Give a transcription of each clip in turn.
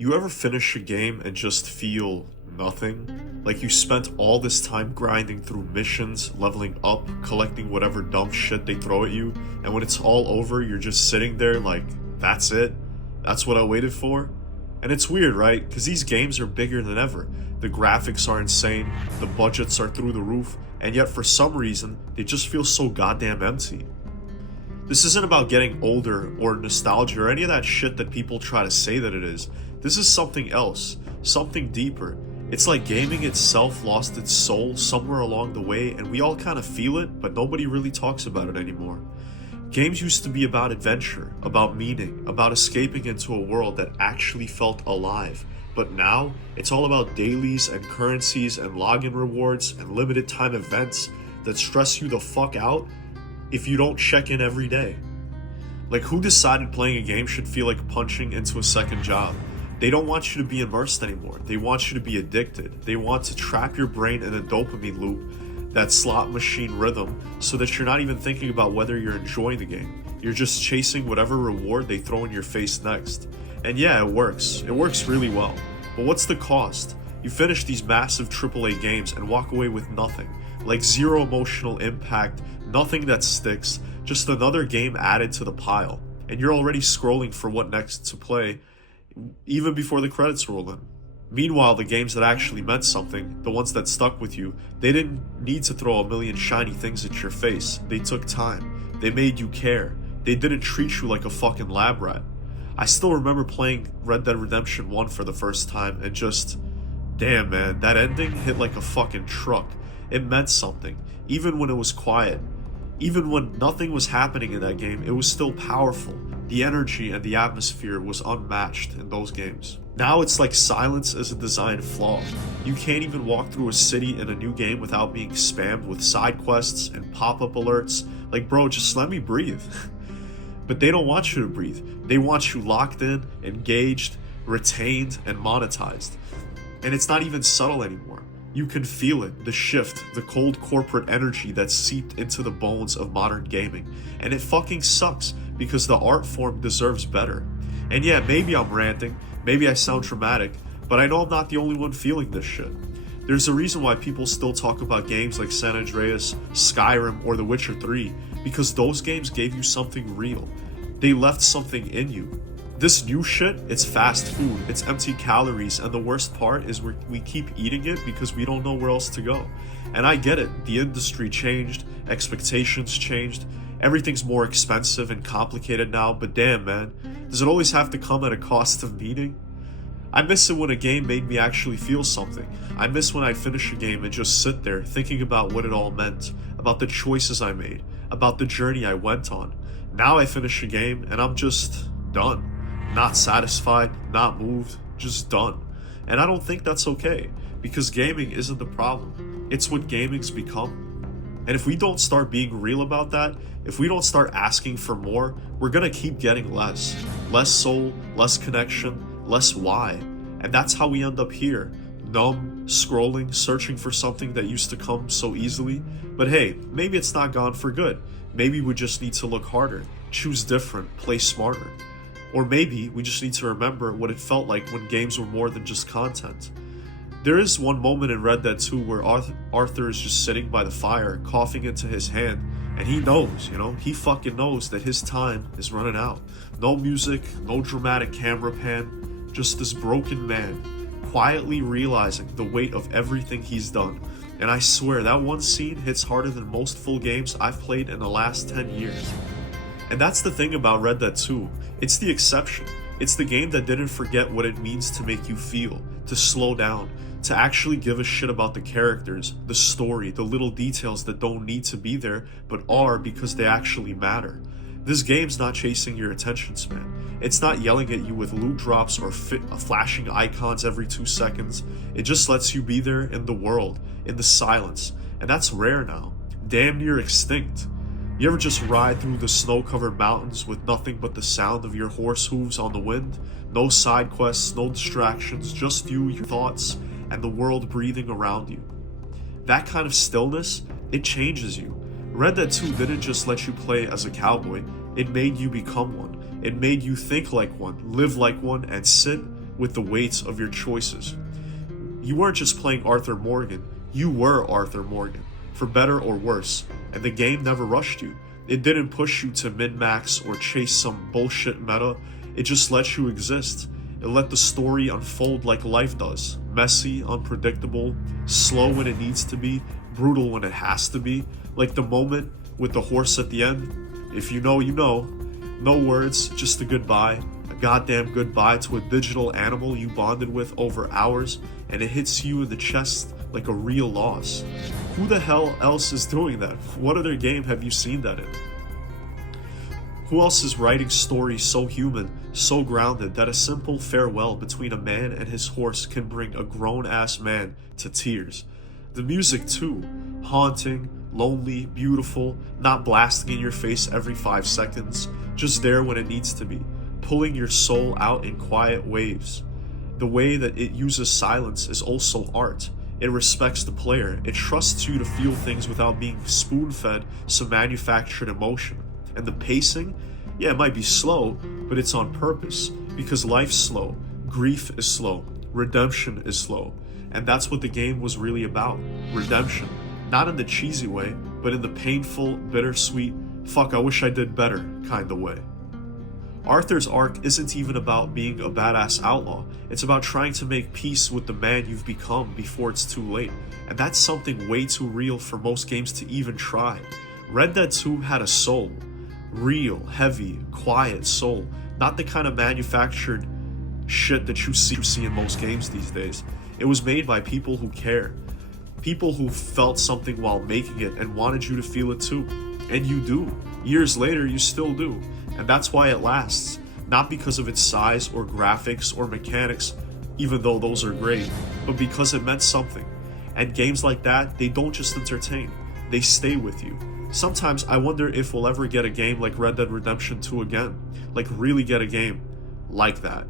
You ever finish a game and just feel nothing? Like you spent all this time grinding through missions, leveling up, collecting whatever dumb shit they throw at you, and when it's all over, you're just sitting there like, that's it? That's what I waited for? And it's weird, right? Because these games are bigger than ever. The graphics are insane, the budgets are through the roof, and yet for some reason, they just feel so goddamn empty. This isn't about getting older or nostalgia or any of that shit that people try to say that it is. This is something else, something deeper. It's like gaming itself lost its soul somewhere along the way, and we all kind of feel it, but nobody really talks about it anymore. Games used to be about adventure, about meaning, about escaping into a world that actually felt alive. But now, it's all about dailies and currencies and login rewards and limited time events that stress you the fuck out if you don't check in every day. Like, who decided playing a game should feel like punching into a second job? They don't want you to be immersed anymore. They want you to be addicted. They want to trap your brain in a dopamine loop, that slot machine rhythm, so that you're not even thinking about whether you're enjoying the game. You're just chasing whatever reward they throw in your face next. And yeah, it works. It works really well. But what's the cost? You finish these massive AAA games and walk away with nothing. Like zero emotional impact, nothing that sticks, just another game added to the pile. And you're already scrolling for what next to play, even before the credits roll in. Meanwhile, the games that actually meant something, the ones that stuck with you, they didn't need to throw a million shiny things at your face. They took time. They made you care. They didn't treat you like a fucking lab rat. I still remember playing Red Dead Redemption 1 for the first time and just, damn man, that ending hit like a fucking truck. It meant something, even when it was quiet. Even when nothing was happening in that game, it was still powerful. The energy and the atmosphere was unmatched in those games. Now it's like silence is a design flaw. You can't even walk through a city in a new game without being spammed with side quests and pop-up alerts. Like, bro, just let me breathe. But they don't want you to breathe. They want you locked in, engaged, retained, and monetized. And it's not even subtle anymore. You can feel it, the shift, the cold corporate energy that's seeped into the bones of modern gaming. And it fucking sucks, because the art form deserves better. And yeah, maybe I'm ranting, maybe I sound dramatic, but I know I'm not the only one feeling this shit. There's a reason why people still talk about games like San Andreas, Skyrim, or The Witcher 3, because those games gave you something real. They left something in you. This new shit, it's fast food, it's empty calories, and the worst part is we keep eating it because we don't know where else to go. And I get it, the industry changed, expectations changed, everything's more expensive and complicated now, but damn man, does it always have to come at a cost of meaning? I miss it when a game made me actually feel something. I miss when I'd finish a game and just sit there thinking about what it all meant, about the choices I made, about the journey I went on. Now I finish a game and I'm just done. Not satisfied, not moved, just done. And I don't think that's okay, because gaming isn't the problem. It's what gaming's become. And if we don't start being real about that, if we don't start asking for more, we're gonna keep getting less. Less soul, less connection, less why. And that's how we end up here, numb, scrolling, searching for something that used to come so easily. But hey, maybe it's not gone for good. Maybe we just need to look harder, choose different, play smarter. Or maybe we just need to remember what it felt like when games were more than just content. There is one moment in Red Dead 2 where Arthur is just sitting by the fire, coughing into his hand, and he knows, he fucking knows that his time is running out. No music, no dramatic camera pan, just this broken man, quietly realizing the weight of everything he's done. And I swear, that one scene hits harder than most full games I've played in the last 10 years. And that's the thing about Red Dead 2. It's the exception. It's the game that didn't forget what it means to make you feel, to slow down, to actually give a shit about the characters, the story, the little details that don't need to be there, but are because they actually matter. This game's not chasing your attention span. It's not yelling at you with loot drops or flashing icons every 2 seconds. It just lets you be there in the world, in the silence. And that's rare now. Damn near extinct. You ever just ride through the snow-covered mountains with nothing but the sound of your horse hooves on the wind? No side quests, no distractions, just you, your thoughts, and the world breathing around you. That kind of stillness, it changes you. Red Dead 2 didn't just let you play as a cowboy, it made you become one. It made you think like one, live like one, and sit with the weight of your choices. You weren't just playing Arthur Morgan, you were Arthur Morgan, for better or worse, and the game never rushed you. It didn't push you to min-max or chase some bullshit meta, it just let you exist. It let the story unfold like life does, messy, unpredictable, slow when it needs to be, brutal when it has to be, like the moment with the horse at the end. If you know, you know. No words, just a goodbye. A goddamn goodbye to a digital animal you bonded with over hours, and it hits you in the chest like a real loss. Who the hell else is doing that? What other game have you seen that in? Who else is writing stories so human, so grounded, that a simple farewell between a man and his horse can bring a grown-ass man to tears? The music too, haunting, lonely, beautiful, not blasting in your face every 5 seconds, just there when it needs to be, pulling your soul out in quiet waves. The way that it uses silence is also art. It respects the player, it trusts you to feel things without being spoon-fed some manufactured emotion. And the pacing, yeah, it might be slow, but it's on purpose, because life's slow, grief is slow, redemption is slow. And that's what the game was really about, redemption. Not in the cheesy way, but in the painful, bittersweet, fuck I wish I did better kind of way. Arthur's arc isn't even about being a badass outlaw, it's about trying to make peace with the man you've become before it's too late. And that's something way too real for most games to even try. Red Dead 2 had a soul. Real, heavy, quiet soul. Not the kind of manufactured shit that you see in most games these days. It was made by people who care. People who felt something while making it and wanted you to feel it too. And you do. Years later, you still do. And that's why it lasts. Not because of its size or graphics or mechanics, even though those are great, but because it meant something. And games like that, they don't just entertain. They stay with you. Sometimes I wonder if we'll ever get a game like Red Dead Redemption 2 again. Like really get a game like that.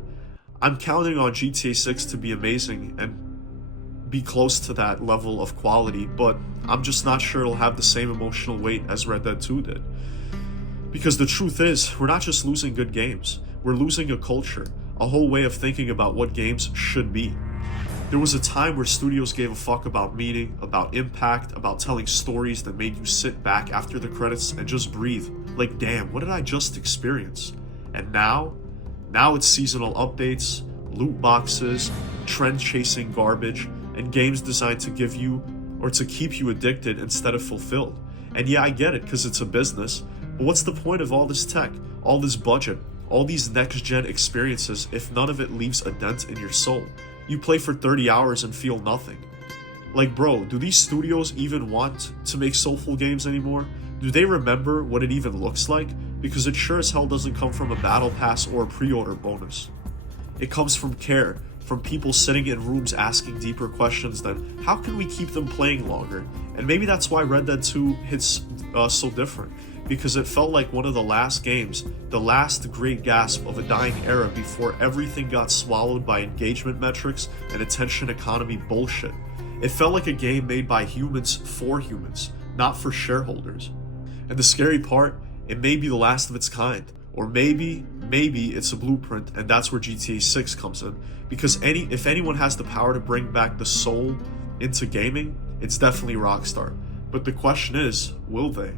I'm counting on GTA 6 to be amazing and be close to that level of quality, but I'm just not sure it'll have the same emotional weight as Red Dead 2 did. Because the truth is, we're not just losing good games, we're losing a culture, a whole way of thinking about what games should be. There was a time where studios gave a fuck about meaning, about impact, about telling stories that made you sit back after the credits and just breathe. Like, damn, what did I just experience? And now it's seasonal updates, loot boxes, trend-chasing garbage, and games designed to give you or to keep you addicted instead of fulfilled. And yeah, I get it, because it's a business, but what's the point of all this tech, all this budget, all these next-gen experiences if none of it leaves a dent in your soul? You play for 30 hours and feel nothing. Like, bro, do these studios even want to make soulful games anymore? Do they remember what it even looks like? Because it sure as hell doesn't come from a battle pass or a pre-order bonus. It comes from care, from people sitting in rooms asking deeper questions than, how can we keep them playing longer? And maybe that's why Red Dead 2 hits so different. Because it felt like one of the last games, the last great gasp of a dying era before everything got swallowed by engagement metrics and attention economy bullshit. It felt like a game made by humans for humans, not for shareholders. And the scary part, it may be the last of its kind. Or maybe it's a blueprint, and that's where GTA 6 comes in. Because if anyone has the power to bring back the soul into gaming, it's definitely Rockstar. But the question is, will they?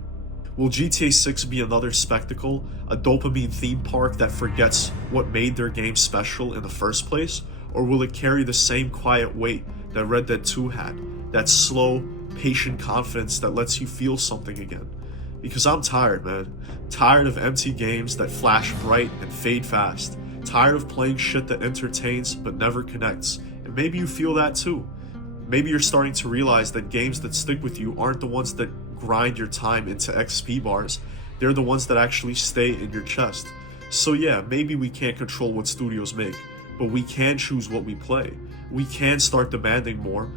Will GTA 6 be another spectacle, a dopamine theme park that forgets what made their game special in the first place? Or will it carry the same quiet weight that Red Dead 2 had? That slow, patient confidence that lets you feel something again? Because I'm tired, man. Tired of empty games that flash bright and fade fast. Tired of playing shit that entertains but never connects. And maybe you feel that too. Maybe you're starting to realize that games that stick with you aren't the ones that grind your time into XP bars. They're the ones that actually stay in your chest. So yeah, maybe we can't control what studios make, but we can choose what we play. We can start demanding more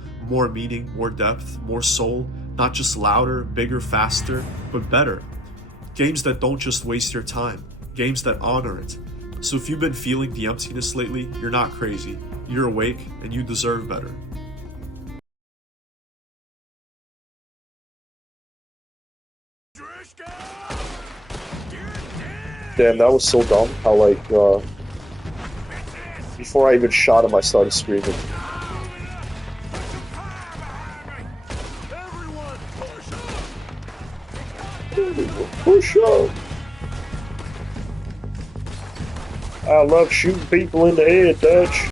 meaning, more depth, more soul, not just louder, bigger, faster, but better. Games that don't just waste your time, games that honor it. So if you've been feeling the emptiness lately, you're not crazy. You're awake and you deserve better. Damn, that was so dumb how, like, Before I even shot him, I started screaming. Push up! I love shooting people in the head, Dutch.